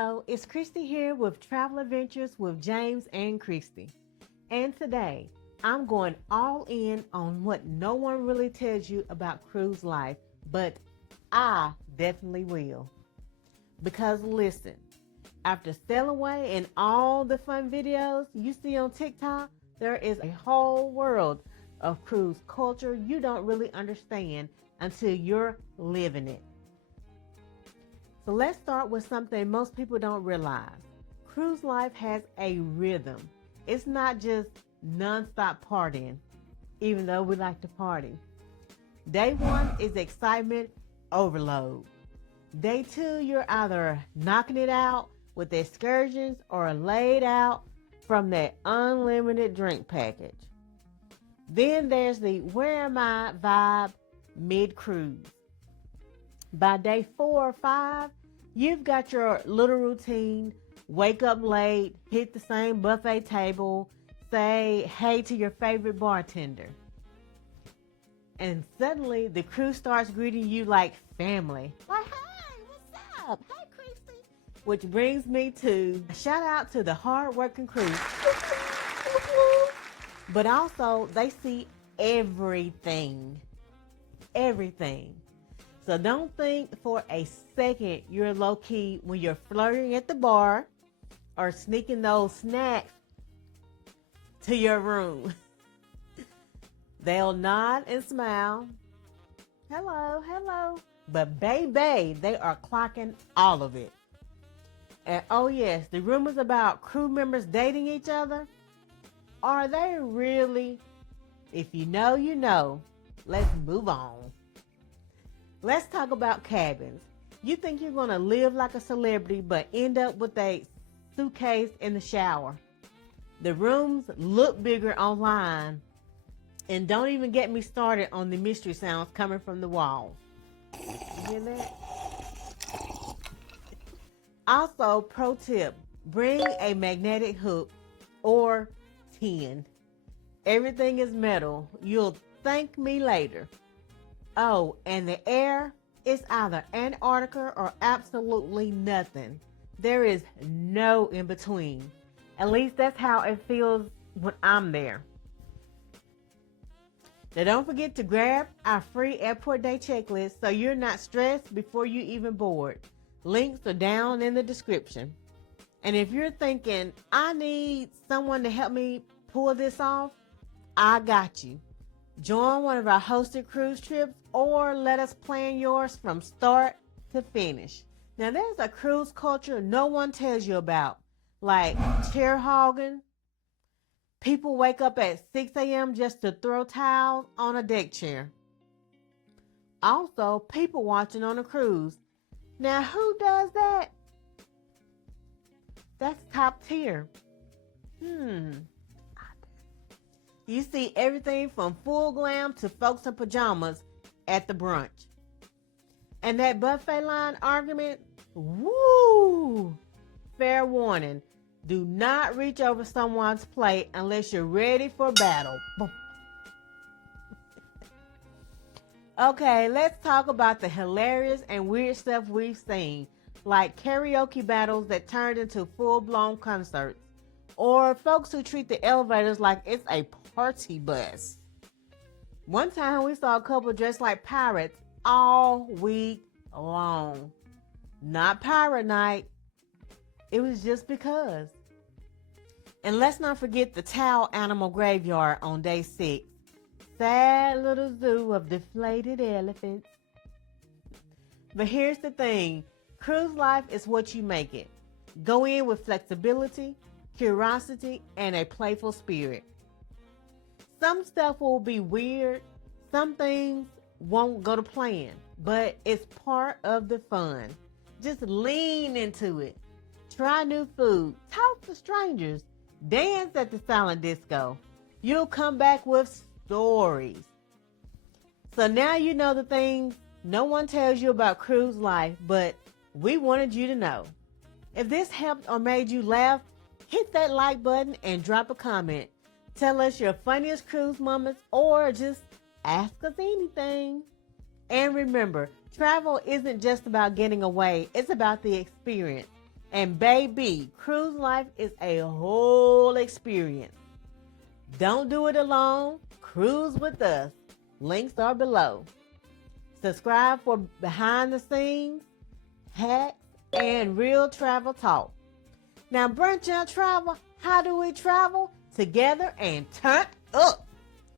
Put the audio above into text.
Hello, it's Christy here with Travel Adventures with James and Christy. And today, I'm going all in on what no one really tells you about cruise life, but I definitely will. Because listen, after Sail Away and all the fun videos you see on TikTok, there is a whole world of cruise culture you don't really understand until you're living it. So let's start with something most people don't realize. Cruise life has a rhythm. It's not just non-stop partying, even though we like to party. Day one is excitement overload. Day two, you're either knocking it out with excursions or laid out from that unlimited drink package. Then there's the where am I vibe mid-cruise. By day 4 or 5, you've got your little routine, wake up late, hit the same buffet table, say hey to your favorite bartender. And suddenly the crew starts greeting you like family. Like, hey, what's up? Hey, Christy. Which brings me to a shout out to the hard-working crew. But also, they see everything. Everything. So don't think for a second you're low-key when you're flirting at the bar or sneaking those snacks to your room. They'll nod and smile. Hello, hello. But baby, they are clocking all of it. And oh yes, the rumors about crew members dating each other, are they really? If you know, you know. Let's move on. Let's talk about cabins. You think you're going to live like a celebrity, but end up with a suitcase in the shower. The rooms look bigger online, and don't even get me started on the mystery sounds coming from the walls. You hear that? Also, pro tip, bring a magnetic hook or tin. Everything is metal. You'll thank me later. Oh, and the air is either Antarctica or absolutely nothing. There is no in between. At least that's how it feels when I'm there. Now don't forget to grab our free airport day checklist so you're not stressed before you even board. Links are down in the description. And if you're thinking, I need someone to help me pull this off, I got you. Join one of our hosted cruise trips or let us plan yours from start to finish. Now there's a cruise culture no one tells you about, like chair hogging. People wake up at 6 a.m. just to throw towels on a deck chair. Also, people watching on a cruise. Now who does that? That's top tier. You see everything from full glam to folks in pajamas at the brunch. And that buffet line argument, woo! Fair warning, do not reach over someone's plate unless you're ready for battle. Okay, let's talk about the hilarious and weird stuff we've seen, like karaoke battles that turned into full-blown concerts. Or folks who treat the elevators like it's a party bus. One time we saw a couple dressed like pirates all week long. Not pirate night. It was just because. And let's not forget the towel animal graveyard on day 6. Sad little zoo of deflated elephants. But here's the thing. Cruise life is what you make it. Go in with flexibility, curiosity, and a playful spirit. Some stuff will be weird. Some things won't go to plan, but it's part of the fun. Just lean into it. Try new food. Talk to strangers. Dance at the silent disco. You'll come back with stories. So now you know the things no one tells you about cruise life, but we wanted you to know. If this helped or made you laugh, hit that like button and drop a comment. Tell us your funniest cruise moments or just ask us anything. And remember, travel isn't just about getting away. It's about the experience. And baby, cruise life is a whole experience. Don't do it alone. Cruise with us. Links are below. Subscribe for behind the scenes, hacks, and real travel talk. Now, Brunch and Travel, how do we travel? Together and turn up.